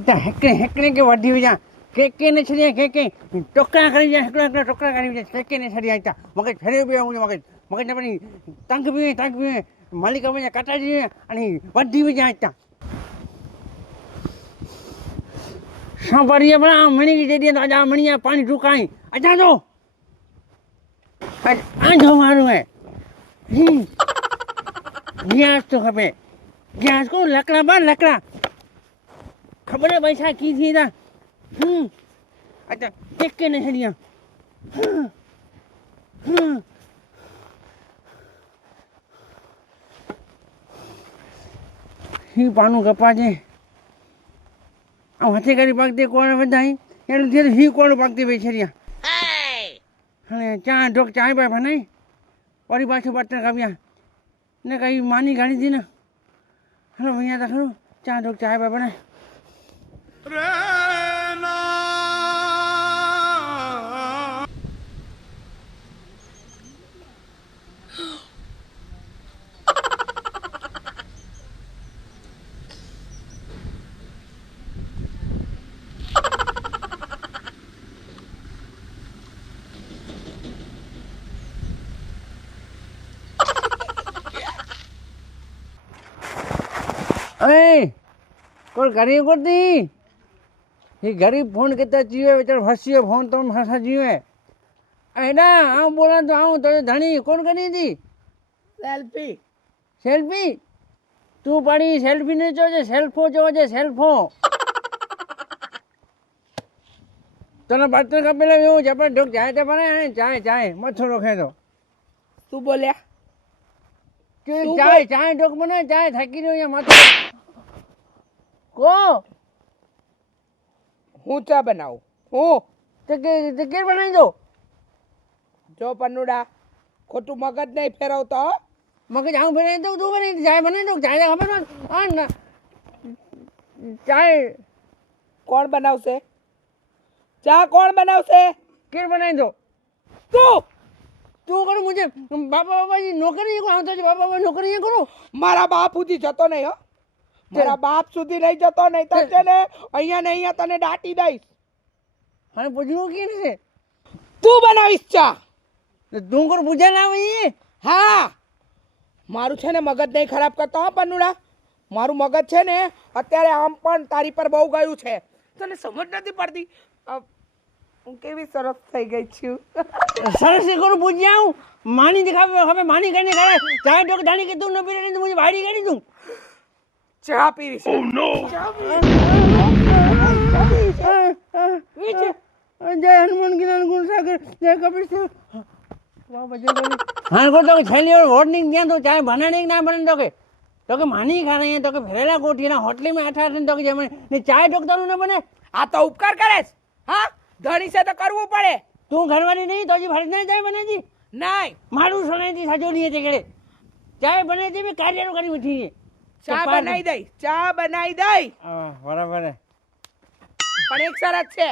આજ હેકડે હેકડે કે વધી વિજા કે કે ને છરી કે કે ટોકરા કરી જાય હેકડા હેકડા ટોકરા કરી જાય કે કે ને છરી આજ મગજ ફેરવી બે હું મગજ મગજ ને પણ તંગ બી તંગ બી માલિકા બી કટાડી અને વધી વિજા આજ સાંભળીએ પણ આ મણી જઈ દે તો આજે આ મણીયા પાણી ઢુકાઈ અજા જો આ જો મારું હે હમ ગેસ તો ખપે ગેસ કો લકડા બાર લકડા ખબર હે પૈસા કી थी था हम्म अच्छा देख के नहीं हरिया ही पानू कपा जे આ હાથે કરી પાકતી કોણ બધાય એટલે ધીરે હી કોણ પાકતી ભાઈ છરિયા અને ચા ઢોક ચાય પાય ભનાઈ વળી પાછું પાટણ કાવ્યા ને કઈ માની ગાડી હતી ને હલો અહીંયા તો ખરું ચા ઢોક ચાય પાય બનાય Hey, con cả đi con એ ગરીબ ફોન કરતા જીવે બિચારો ફસીએ ફોન તો ફસા જીવે. એના આવું બોલા તો આવું તો ધણી કોણ કરી હતી? સેલ્ફી. સેલ્ફી? તું પાણી સેલ્ફી ને જોજે સેલ્ફો જોજે સેલ્ફો. તને બર્તન કપેલા એવું છે પણ ઢોક ચાય તો ભણે ચાય ચાય મચ્છો રોખે તો તું બોલ્યા. કે ચાય ચાય ઢોક મને ચાય થાકી રહ્યો અહીંયા માથું કો? હું ચા બનાવું હું તે કે તે કે બનાવી દો જો પન્નુડા ખોટું મગજ નહીં ફેરવતો હો. મગજ આવું બનાવી દઉં તું બનાવી દે. ચાય બનાવી દઉં ચાય તો ખબર નથી. આ ના ચાય કોણ બનાવશે ચા કોણ બનાવશે કેર બનાવી દો તું તું કરું મુજે બાપા બાપાજી નોકરી કરું આવતો છે બાપા બાપા નોકરી કરું મારા બાપ સુધી જતો નહીં હો તારા બાપ સુધી લઈ જતો નહીં તો છે ને અહીંયા ને અહીંયા તને દાટી દઈશ. મને પૂછવું કે છે? તું બનાવીશ ચા. તું કોણ પૂજા ના હોય? હા. મારું છે ને મગજ નહીં ખરાબ કરતો હા પન્નુડા? મારું મગજ છે ને અત્યારે આમ પણ તારી પર બહુ ગયું છે. તને સમજ નથી પડતી? હું કેવી સરસ થઈ ગઈ છું. સરસ કોણ પૂજ્યા હું? માની દેખાવે હવે માની કરીને ગયા ચાય ઢોક ધાણી કીધું ન પીરે તો ભાડી કરી દઉં. ચા પીવી છે ઓ નો જય હનુમાન જ્ઞાન ગુણ સાગર જય કપિશ હા તો છેલ્લી ઓર વોર્નિંગ તો ચાય બનાને ના બને તો તો કે માની ખા તો કે ફેરેલા કોઠીના હોટલીમાં આઠા છે તો કે જમણે ચાય ઢોકતાનું ન બને આ તો ઉપકાર કરે હા ધણી છે તો કરવું પડે તું ઘરવાની નહીં તો હજી ફરજ નહીં જાય બનેજી નહીં મારું સોનાજી સાજો નહીં તે કેડે ચાય બને તે બી કાર્યનું કરી ઉઠીએ ચા બનાવી દઈ ચા બનાવી દઈ. બરાબર પણ એક શરત છે.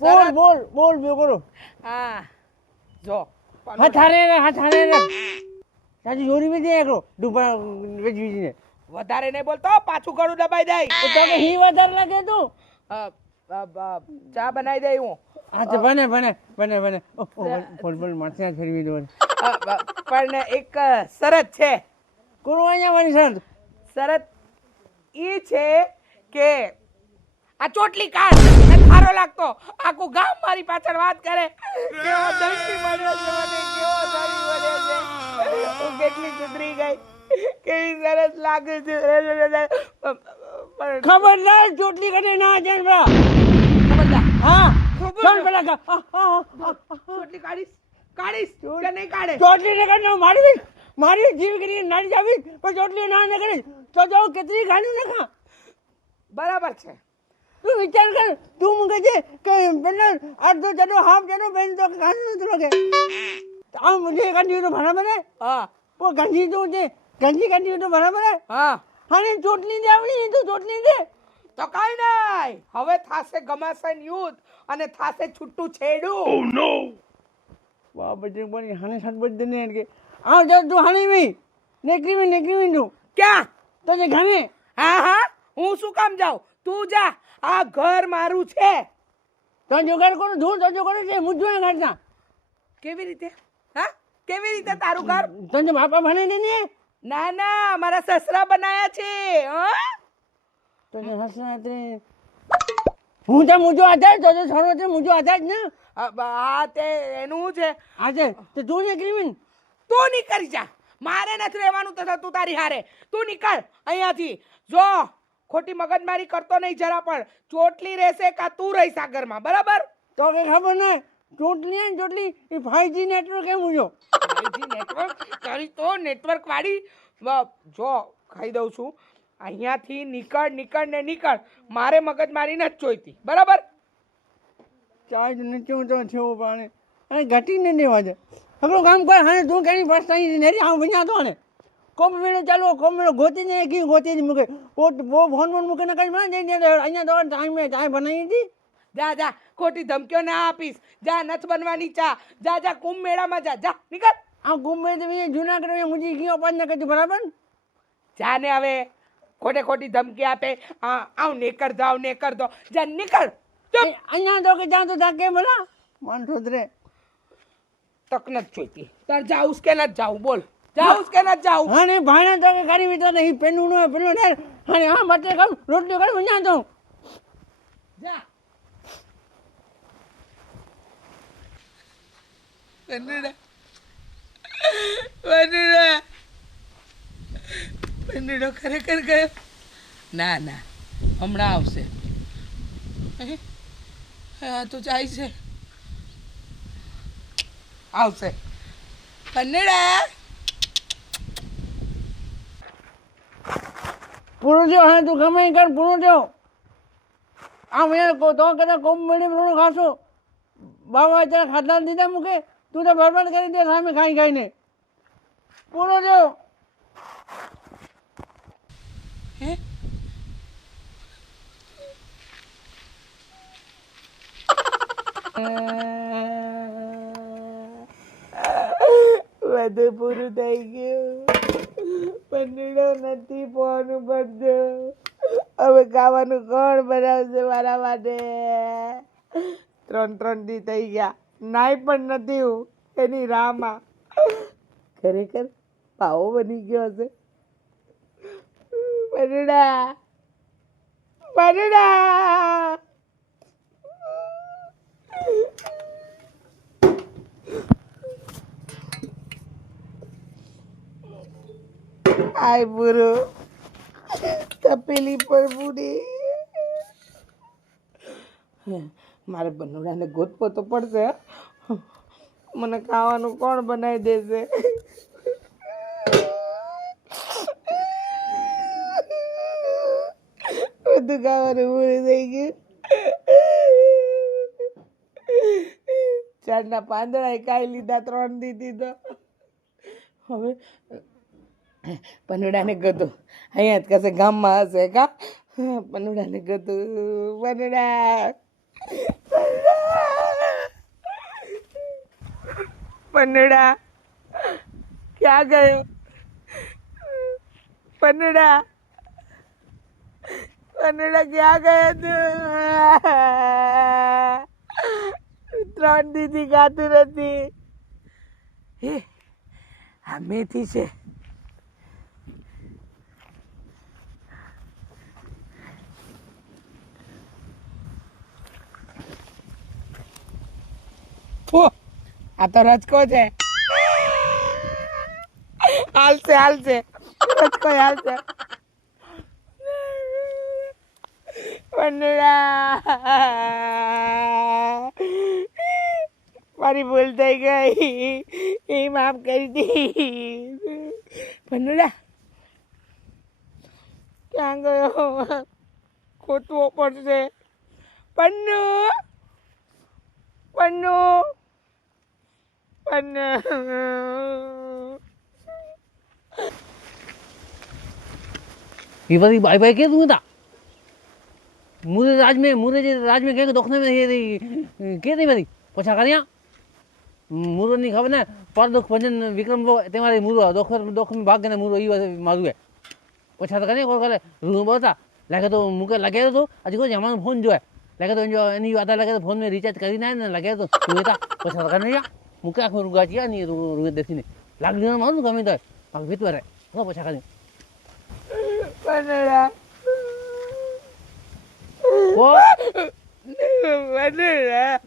બોલ બોલ બોલ બે કરો હા જો હાથ હારે રે હાથ હારે રે. સાજી જોરી મે દે એકરો ડુબા વેચી ને વધારે નહીં બોલતો પાછું ગળું દબાઈ દઈ. તો તને હી વધારે લાગે તું? ચા બનાવી દઈ હું. હા બને બને બને બને. ઓ બોલ બોલ માથે ફેરવી દો. પણ એક શરત છે. કોણ અહીંયા મારી શરત? એ છે કે આ ચોટલી કાઢ સારો લાગતો. આખું ગામ મારી પાછળ વાત કરે. કેવો ધણી મળ્યો છે મને કેવો ધણી મળ્યો છે. હું કેટલી સુધરી ગઈ. કેવી સરસ લાગે છે. ખબર ખબરદાર ચોટલી કાઢે ના બરા ખબરદાર હા ખબર. પેલા. ચોટલી કાઢીશ. કાઢીશ કે નહીં કાઢે? ચોટલી ને કાઢ મારી મારી જીવ કરી નાડી જાવી પણ ચોટલી ના ન તો જો કેટલી ગાડી ન ખા બરાબર છે. તું વિચાર કર તું મને કહે છે કે પેલા અડધો ચડો હાફ ચડો બેન તો ગાંધી નથી લગે આ મુझे ગાંધી તો બરાબર હે હા. ઓ ગાંધી તો છે ગાંધી ગાંધી તો બરાબર હે હા. અને ચોટલી દે આવડી તું ચોટલી દે. તો કઈ નહીં. હવે થાશે ઘમાસાન યુદ્ધ અને થાશે છુટ્ટું છેડું. વાહ બજરંગ બની હાને સાત બજ ને કે આવ જા તું હાને મી નેકરી મી નેકરી મી નું. ક્યાં? તો જે ઘાને? હા હા હું શું કામ જાઉં? તું જા આ ઘર મારું છે. તો જોગાડ કોણ? ધૂળ તો જોગાડ છે હું ને કાઢતા કેવી રીતે? હા કેવી રીતે તારું ઘર? તને બાપા ભણે ને ને? ના ના મારા સસરા બનાયા છે હા? તને હસના તે હું તો મુજો આધાર તો છોડો તે મુજો આધાર ને? આ તે એનું છે? આજે? તે તું ને? ક્રિમિન તું નીકળી જા. મારે નથી રહેવાનું તો તું તારી હારે. તું નીકળ અહીંયાથી. જો ખોટી મગજમારી કરતો નહીં જરા પણ. ચોટલી રહેશે કા તું રહી સાગરમાં બરાબર? તો કે ખબર ને ચોટલી ને ચોટલી એ ફાઈવ જી નેટવર્ક કેમ મુજો નેટવર્ક તારી તો નેટવર્ક વાળી જો ખાઈ દઉં છું. અહીંયાથી નીકળ નીકળ ને નીકળ. મારે મગજમારી નથી જોઈતી બરાબર? ચાર્જ નથી તો થયો પાણી અને ઘટીને દેવા છે આપણું કામ કર હાને તું કેની ફર્સ્ટ અહીં નેરી આવું વિના તો ને કોમ મેળો ચાલો કોમ મેળો ગોતીને કી ગોતીને મૂકે. પોટ બહુ ફોન ફોન મૂકીને કઈ મને જઈને અહીંયા તો ટાઈમે ચાય બનાવી હતી. જા જા ખોટી ધમકીઓ ના આપીશ. જા નથ બનવાની ચા. જા જા કુંભ મેળામાં જા. જા નીકળ. આ કુંભ મેળે તમે જૂનાગઢ મુજી ગયો પાંચ ના કરજો બરાબર? જા ને હવે. ખોટે ખોટી ધમકી આપે. આવ ને કર દો આવ ને કર દો. જા નીકળ. અહીંયા તો કે જ્યાં તો ત્યાં કે ભલા. મન ઠોદરે તક નથી જોઈતી. તાર જાઉં કે ન જાવું બોલ. જાઉસ કે ન જાવું હા ને ભાણે તો કે ગાડી વિતર નહીં પેનું નો પેલું ને અને હા માટે કમ રોટલી કરું અહીંયા તો. જા. વનડા વનડા વનડો ખરેખર ગયો ના ના. હમણાં આવશે. હે? તો જાય છે. આવશે. પૂરું થયો હા, તું ગમે કર થયો આમ કો, તો કદાચ કોમ મળી પૂરું ખાશો? બાબા અત્યારે ખાધા દીધા મૂકે? તું તો બરબાદ કરી દે, સામે ખાઈ ખાઈને. પૂરો થયો હે બધું પૂરું થઈ ગયું પંદડો નથી પોવાનું પડતું હવે ખાવાનું કોણ બનાવશે મારા માટે ત્રણ ત્રણ દી થઈ ગયા નાઈ પણ નથી હું એની રામાં ખરેખર પાવો બની ગયો હશે પંદડા પંદડા આય બુરો. તપેલી પર બુડી મારે બનુડાને ગોતવો તો પડશે. મને ખાવાનું કોણ બનાવી દેશે? બધું ખાવાનું પૂરું થઈ ગયું. ચારના પાંદડા કાઈ લીધા ત્રણ દીધી તો. હવે પનુડાને ગધું. અહીંયા જ કશે ગામમાં હશે કા? પનુડાને ગધું. પનુડા. પનુડા. ક્યાં ગયો? પનુડા. પનુડા ક્યાં ગયો તું? ત્રણ દીદી ગાતું નથી. હે, આ મેથી છે. ફો આ તો રચકો છે. હાલશે હાલશે. રચકો હાલશે. વનરા મારી ભૂલ થઈ ગઈ. એ માફ કરી દી ભનુડા ક્યાં ગયો? ખોટવો પડશે. પન્નુ પન્નુ પન્નુ ये बड़ी बाई बाई के दूँ था मुझे राज में मुझे जे राज में कहेंगे दोखने में ये के नहीं बड़ी पछा करिया मुरो नहीं खबर ना पर दुख भंजन विक्रम वो तुम्हारे मुरो दोख दोख में भाग गए ना मुरो ये वाले मारू है પોછા તો કરે કોઈ કરે રૂમ બોલતા લાગે તો મૂકે લાગે તો હજી કોઈ જમાનો ફોન જોવે લાગે તો જો એની વાત લાગે તો ફોન મેં રિચાર્જ કરી નાખે ને લાગે તો રૂતા પોછા તો કરે મૂકે આખું રૂગા ચિયા ની રૂએ દેખીને લાગી મારું ગમે તો પાક ભીતવા રહે હલો પોછા કરી બનડા કો બનડા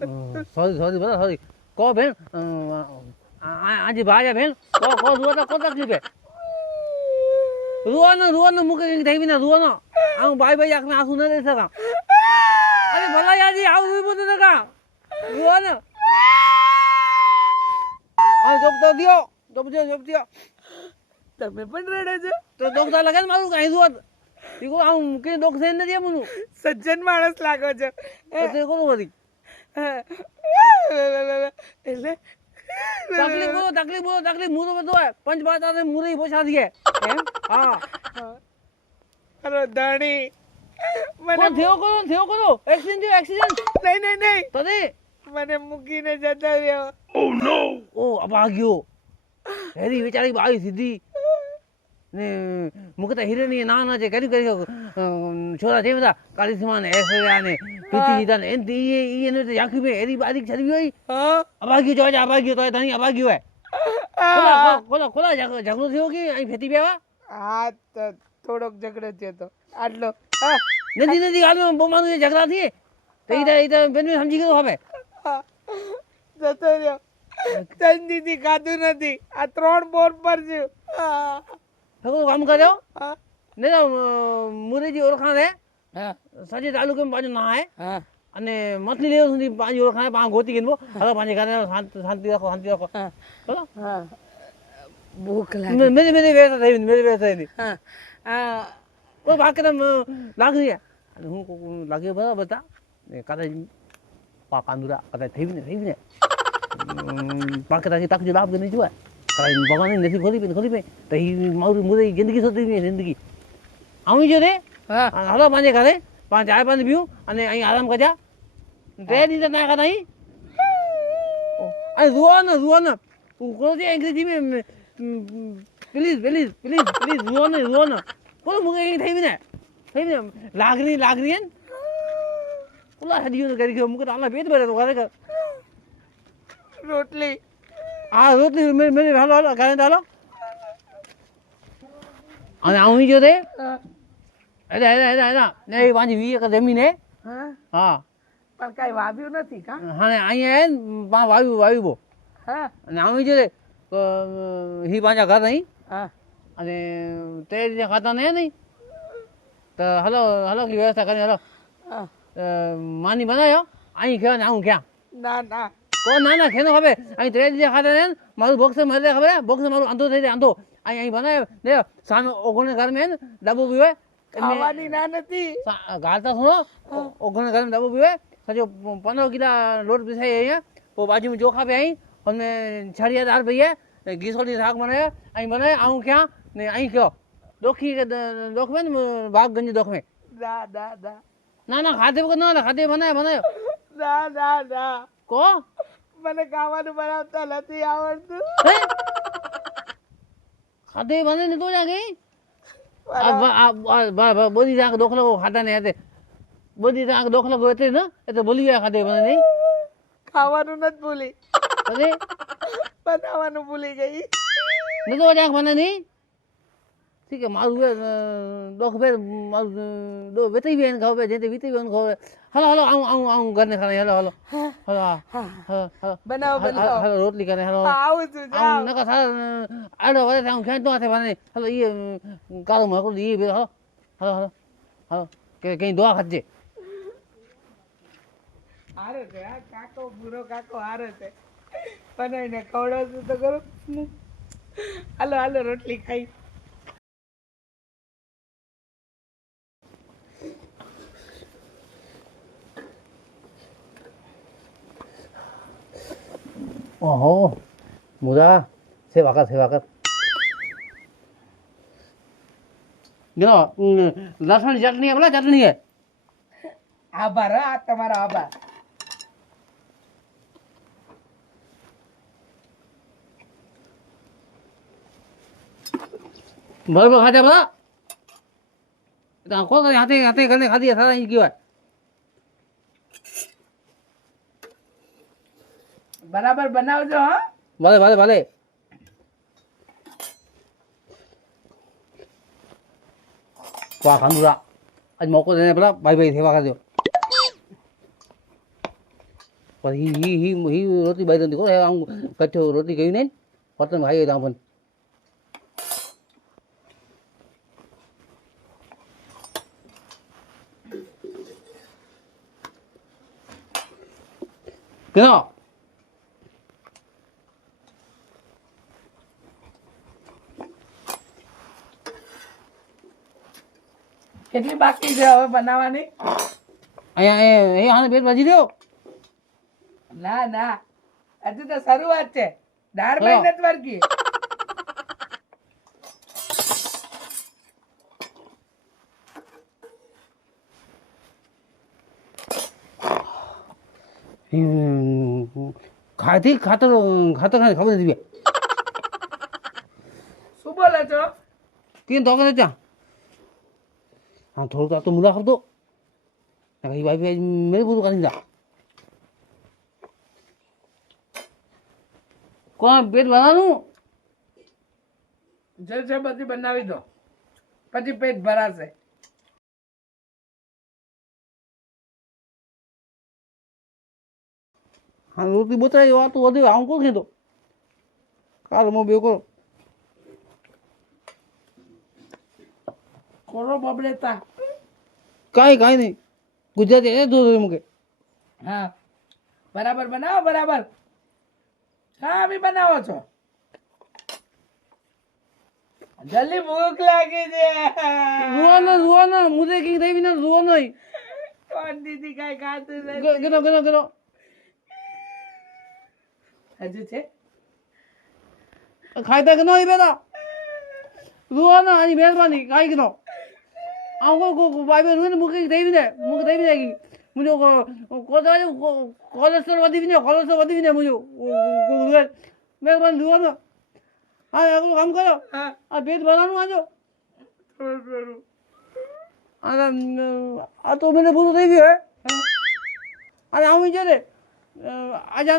સોરી સોરી બધા સોરી કો બેન આજે ભાજા બેન કો કો રૂવા તો કો તકલીફ હે રૂવાનો રૂવાનો મૂકે કંઈક થઈ ને રૂવાનો આવું ભાઈ ભાઈ આંખને આંસુ ન દઈ શકા અરે ભલા યાદી આવું બી બધું નકા રૂવાનો હા જોબ તો દિયો જોબ દિયો તમે પણ રડે છે? તો ડોક્ટર લગે ને મારું કાંઈ રૂવત ઈકો આવું મૂકીને ડોક થઈ નથી એમનું સજ્જન માણસ લાગો છો. એટલે કોનું વધી એટલે તકલીફ બોલો તકલીફ બોલો તકલીફ મૂરો બધો પંચ બાત મુરે પોછા દીએ એમ? હા. અરે ધણી. મને થયો કરો થયો કરો એક્સિડન્ટ એક્સિડન્ટ નહીં નહીં નહીં. તને મને મૂકીને જતા રહ્યો. ઓ અભાગ્યો હેરી વિચારી આવી સીધી ને મુકતા હિરેની ના ના છે કરી કરી છોરા છે બધા કાળી સીમા ને એસયા ને પીતી લીધા ને એન ઈ એને તો યાખી મે હેરી બારીક છરવી હોય હા અભાગ્યો જો અભાગ્યો તો તની અભાગ્યો હોય કોલા ખોલા ખોલા ઝઘડો થયો કે અહીં ફેતી બેવા હા તો થોડોક ઝઘડો થયો તો આટલો હા નથી હાલમાં બહુ માનું ઝઘડા થઈએ તો એ તો બેન સમજી ગયો હવે. જતો રહ્યો. તન દીદી ખાધું નથી. આ ત્રણ બોર પર છે. કામ કર્યો? હા. ને મુરેજી ઓળખાણ હે. સજી તાલુકે બાજુ ના હે. હા અને મતલી લેવ સુધી પાંચ ઓળખાણ પાંચ ગોતી ગઈ હવે પાંચ ઘરે શાંતિ રાખો શાંતિ રાખો. હા. બોલો. હા. ભૂખ લાગી. મેરી મેરી વ્યવસ્થા થઈ મેરી વ્યવસ્થા થઈ હા. આ કોઈ બાકી તમે લાગી અને હું લાગ્યો બરાબર હતા ને કદાચ પા પાંદુરા કદાચ થઈ ને થઈ ને. પાક કદાચ તાક જો લાભ નહીં જોવા કદાચ ભગવાન નથી ખોલી પીને ખોલી પે તો ઈ મારું મુરે જિંદગી સોતી નહીં જિંદગી. આવું જો રે? હાલો પાંજે ઘરે પાંચ ચાય પાંચ પીવું અને અહીં આરામ કરજા. બે દિવસ ના કરતા અહીં? અહીં રૂવા ને રૂવા ને. કોણ છે અંગ્રેજી મેં પ્લીઝ પ્લીઝ પ્લીઝ પ્લીઝ રૂવા ને રૂવા ને. કોણ મુકે અહીં થઈ ને થઈ ને લાગણી લાગણી ને? ઓલા હડીઓ કરી ગયો મુકે આલા પેટ ભરે તો ઘરે કર રોટલી. આ રોટલી મેં મેં હાલો હાલો ઘરે હાલો. અને આવું જો રે હા. એટલે એટલે એટલે એટલે ને એ વાંજી વીસ એકર જમીન. હે. પણ કાંઈ વાવ્યું નથી કા? હા અહીંયા ને પા વાવ્યું વાવ્યું બો હા. અને આવું છે હી પાંજા ઘર નહીં હા. અને તે રીતે ખાતા નહીં નહીં? તો હલો હલો કે વ્યવસ્થા કરી હલો. માની બનાવ્યો? અહીં કહેવાય ને આવું ક્યાં ના ના. કો না না কেন হবে আমি তোরে দিয়ে খাতে নেন মারু বক্সে মারলে খাবে বক্সে মারু আন্ধো થઈ যায় আন্ধો અહીં અહીં બનાવે ને સામે ઓગણે ઘર મેં ડાબો પીવે. ખાવાની ના નથી. ગાળતા સુનો ઓગણે ઘર ડાબો પીવે. સાચો પંદર કિલા લોટ પીસાય અહીંયા. તો બાજુમાં ચોખા પે અહીં. અમને છડિયા દાળ પીએ. ઘીસોની શાક બનાવે. અહીં બનાવે આવું ક્યાં? ને અહીં કયો? દોખી દોખમે ને બાગગંજ દોખમે ના ના ના ના ખાતે વગર ના ખાતે બનાવે બનાવે. ના ના ના કો? મને ખાવાનું બનાવતા નથી આવડતું. હે? ખાધે બને ને તો જા ગઈ? બોધી જાંક દોખલો ખાધા ને હતે બધી જાંક દોખલો ગયો ને એ તો ભૂલી ગયા ખાતે મને નહીં? ખાવાનું નથી ભૂલી. અરે બનાવવાનું ભૂલી ગઈ. નતો જાંક મને નહીં? ઠીક મારું દોખ બે મારું દો વેતી બેન ખાવ બે જેતે વીતી બેન ખાવ હલો હલો આવું આવું આવું ઘરને ખાને hello hello hello hello hello બનાવો બનાવો હલો રોટલી કરે હલો આવું છું આવું નકા સાર આડો વરે આવું ખેંચતો હાથે ભાને હલો ઈ કાળો મકડું ઈ બે હલો હલો હલો હલો કે કઈ દોવા ખાજે આરે છે આ કાકો બુરો કાકો હારે છે એને ખવડાવશું તો ખરું હાલો હાલો રોટલી ખાઈ ઓહો મુરા સેવા કર સેવા કર જો લસણ ચટણી આપલા ચટણી હે આભાર હા તમારો આભાર બરોબર ખાધા બધા તને કોણ કરે હાથે હાથે કરીને ખાધી સારા અહીં કહેવાય બરાબર બનાવજો, હા. ભલે ભલે ભલે વાહ ખાંડુરા આજ મોકો દેને પેલા ભાઈ ભાઈ સેવા કરજો. પણ હી હી હી હી રોટી ભાઈ નથી કોણ આમ કચ્છો રોટી ગયું નહીં? પતંગ ભાઈ ત્યાં પણ. કેનો કેટલી બાકી છે હવે બનાવવાની? અહીંયા એ હાને પેટ ભાજી દો. ના ના. હજુ તો શરૂઆત છે. દાળ. નથી વળગી. ખાધી? ખાતર ખાતર ખાને ખબર નથી શું બોલે છો? કેમ તો કરે ત્યાં હા થોડું તો આ તો 내가 이 કઈ 매일 보도 가진다. કોણ પેટ ભરાનું જલસે બધી બનાવી દો પછી પેટ ભરાશે હા રોટી બતાવી વાત તો વધુ આમ કોણ કીધો કાલ હું બે કરો કોરો બબડેતા કાંઈ કાંઈ નહીં. ગુજરાતી એ દોર મૂકે હા. બરાબર બનાવો બરાબર. હા બી બનાવો છો. જલ્દી ભૂખ લાગી છે. રૂવાનો રૂવાનો મુદે કઈ દેવી ના રૂવાનો કોણ દીદી કાઈ ખાતું નથી? ગનો ગનો ગનો હજુ છે? ખાઈતા કે નહીં બેટા રૂવાનો આની મહેરબાની ખાઈ ગનો આમ કો કો ભાઈ ભાઈ રૂને મુકે દેવી ને મુકે દેવી ને મુજો કો કો તો કોલેસ્ટ્રોલ વધી ને કોલેસ્ટ્રોલ વધી ને મુજો મહેરબાની રૂવાનો હા આગળ કામ કરો હા આ પેટ ભરવાનું આજો થોડું થોડું અને આ તો મને પૂરું થઈ ગયું હે અને આમ વિચાર રે આજે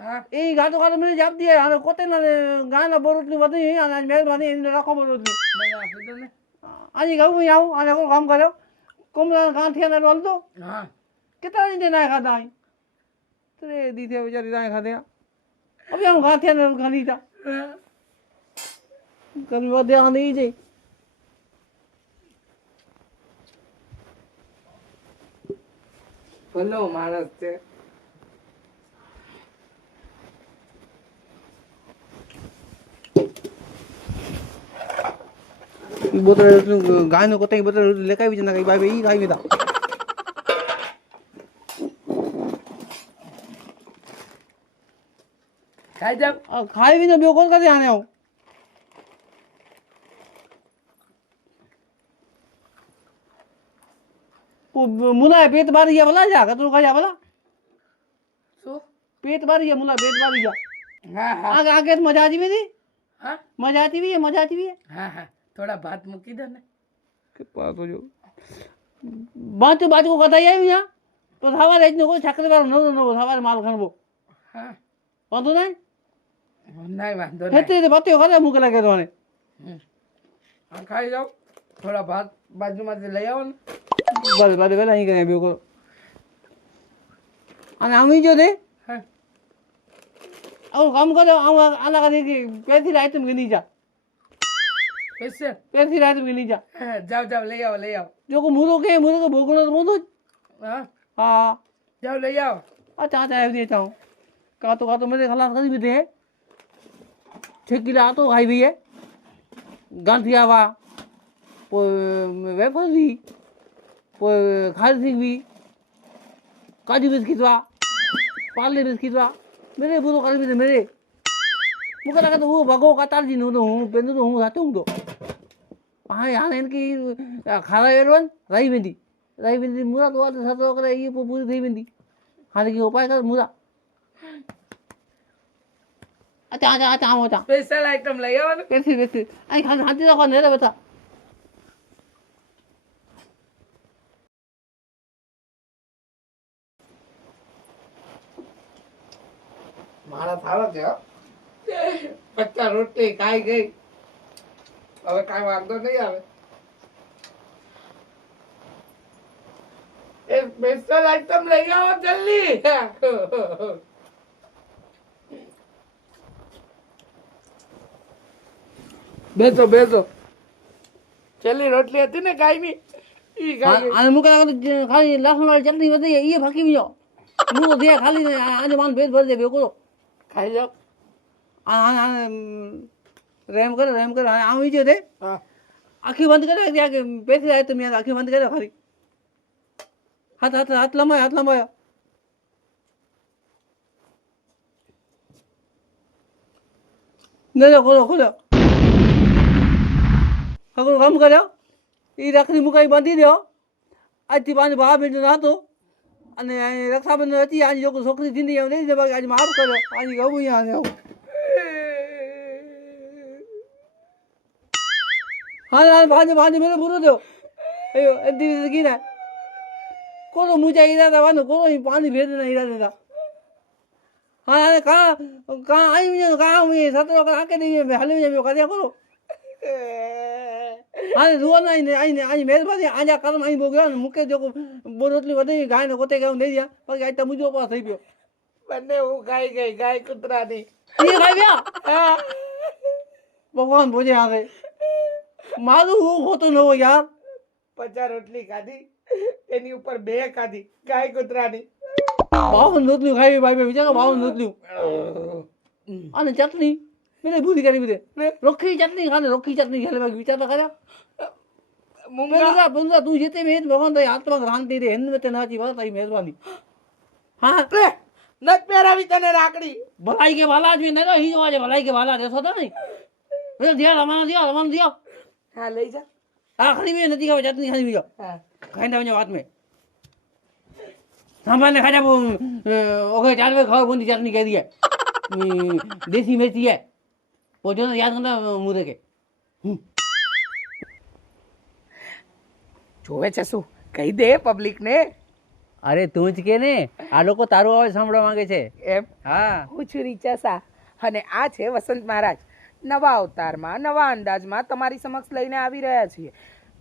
આને કોણ કાલ ચાકી બાંધવી તો આ તો જો છખંડ કિલા બાંધી હો હા એ ઘાટો ઘાટો મને જાપ દે અને કોતે ના ગાના બોરોટલી વધી અને આજ મહેરબાની એને રાખો બોરોટલી નહીં આપી દો ને આજે ગાવું અહીં આવું આને કોઈ કામ કર્યો કોમલા ગાંઠિયા ને રોલ તો હા કેટલા રીતે ના ખાધા અહીં તો એ દીધે બિચારી ના ખાધે હવે આમ ગાંઠિયા ને ખાધી તા હા. કभी વધે આ નહીં જઈ ભલો માણસ છે બોતલ ગાયનો કોતે બોતલ લેકાવી છે ને કઈ ભાઈ ઈ ખાઈ વિને બે કોણ કરી આને હું મુલા પેટ બારી ગયા ભલા જા કતું ખાયા ભલા શું પેટ બારી ગયા મુલા પેટ બારી ગયા હા હા આગે મજા આવી હતી હા મજા આવી મજા આવી હા હા થોડા ભાત મૂકી દે ને. કે પાતો જો. બાજુ બાજુ કદાઈ આવી ના તો સવારે જ નો છાકરી વાળો નવો નવો સવારે માલ ખણવો હા. વાંધો નહીં? નહીં વાંધો નહીં. હેતે બત્યો ખરે મૂકે લાગે તો હમ. હા ખાઈ જાઓ. થોડા ભાત બાજુમાંથી લઈ આવો ને. બસ ભલે પહેલાં અહીં કરે બેવ કરો. અને આમ જો ને હા. આવું કામ કરો આમ આના કરી કે આઈટમ ગણી જા. પેરથી રાત મિલી જા. જાવ જાવ લઈ આવો લઈ આવો. જો હું તો કે હું તો ભોગલો તો મોતો હા? હા. જાવ લઈ આવો. આ ચા ચા આવી ચા કા તો કા તો મેરે ખલાસ કરી દીધે છ. કિલા આ તો ખાઈ ભઈએ ગાંધી આવા. કોઈ વેફર બી કોઈ ખારી બી કાજુ બિસ્કીટ વા પાર્લે બિસ્કીટ વા મેરે પૂરો કરી દીધે મેરે. મુકા લાગે તો હું ભગો કાતારજી નું તો હું પેલું તો હું સાચું હું તો. રહી વેંદી રહી વેંદી મુરા તો વાત સાતો કરે એ પૂરી થઈ વેંદી હારે કે ઉપાય કર મુરા. અચ્છા અચ્છા અચ્છા આવો અચ્છા સ્પેશિયલ આઈટમ લઈ આવવાનું? બેસી બેસી અહીં ખાલી શાંતિ રાખો ને રે બેટા. મારા છે હો. પચાસ રોટલી ખાઈ ગઈ. હવે કાંઈ વાંધો નહીં આવે. એ સ્પેશિયલ આઈટમ લઈ આવો જલ્દી. બેસો બેસો. છેલ્લી રોટલી હતી ને ગાયની? ઈ ખાઈ ગઈ. અને મુકા ખાલી લસણ વાળી ચટણી વધી એ ફાકી ગયો. હું દે ખાલી આજે માન ભેદ ભરી દે ભેગો ખાઈ જાઓ આ રેમ કરે રેમ કરે આમ વિજય દે હા. આખી બંધ કરે ત્યાં બેસી જાય તમે આખી બંધ કરે ખાલી હાથ હાથ હાથ લંબાયો હાથ લંબાયો. નહીં ખોલો ખોલો. હકડું કામ કર્યો એ રાખડી મુકાઈ બાંધી દો આજથી પાંચ ભાવ બેન હતો અને રક્ષાબંધન હતી આજે છોકરી જિંદગી એમ નહીં આજે માફ કર્યો આજે કહું અહીંયા આવું. હા હા ભાજે ભાજે મેરે પૂરો થયો. અಯ್યો એદી ગીરા. કોનો મુજા ઈરા દવાનો કોનો પાણી ભેદ ના ઈરા દેતા હા હા કા કા આઈ મી કા મી સતરો કા કે દઈએ મે હલે મે કર્યા કરો હા રૂવા ના આઈને આઈને આઈ મહેરબાની આજા કરમ આઈ બોગ્યો ને મુકે જો બોરોટલી વધી ગાય ને કોતે ગાવ નહીં દિયા પછી આઈ મુજો પાસ થઈ ગયો. બંને હું ગાઈ ગઈ ગાય કૂતરાની. ઈ ખાઈ ગયા? હા. ભગવાન ભોજે આવે મારું હું ખોતું ન હોય યાર. પચાસ રોટલી ખાધી એની ઉપર બે ખાધી ગાય કૂતરાની. બાવન રોટલી ખાવી ભાઈ વિચારો બાવન રોટલી અને ચટણી મેં ભૂલી કરી બધે. રોખી ચટણી ખાને રોખી ચટણી ખેલે ભાઈ વિચાર તો ખરા. મૂંગા. બંદા તું જેતે મેં ભગવાન તારી આત્મા શાંતિ દે હિન્દ મેં નાચી વાત તારી મહેરબાની હા? લે, નથ પહેરાવી તને રાખડી. ભલાઈ કે વાલા જ મેં નહીં જોવા છે ભલાઈ કે વાલા દેશો તો નહીં દિયા રમાનો દિયા રમાનો દિયા હા લઈ જા. હા ખાલી નથી ખાવા જાતની ખાલી બીજો હા. ખાઈને તમે વાત મેં સાંભાળને ખાજા ઓકે ચાર વે ખાવા બોંધી જાતની કહી દેશી મેચી હે. પોજો યાદ કરતા મુરે કે. જોવે છે શું? કહી દે પબ્લિક ને અરે તું જ કે ને. આ લોકો તારું આવે સાંભળવા માંગે છે. એમ? હા. હું છું રીચા શાહ અને આ છે વસંત મહારાજ. નવા અવતારમાં નવા અંદાજમાં તમારી સમક્ષ લઈને આવી રહ્યા છીએ.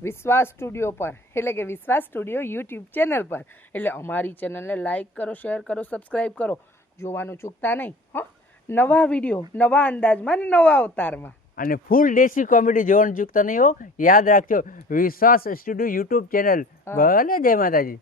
વિશ્વાસ સ્ટુડિયો પર એટલે કે વિશ્વાસ સ્ટુડિયો યુટ્યુબ ચેનલ પર. એટલે અમારી ચેનલને લાઇક કરો શેર કરો સબસ્ક્રાઈબ કરો. જોવાનું ચૂકતા નહીં હો. નવા વીડિયો નવા અંદાજમાં ને નવા અવતારમાં. અને ફૂલ દેશી કોમેડી જોવાનું ચૂકતા નહીં હો. યાદ રાખજો વિશ્વાસ સ્ટુડિયો યુટ્યુબ ચેનલ. ભલે જય માતાજી.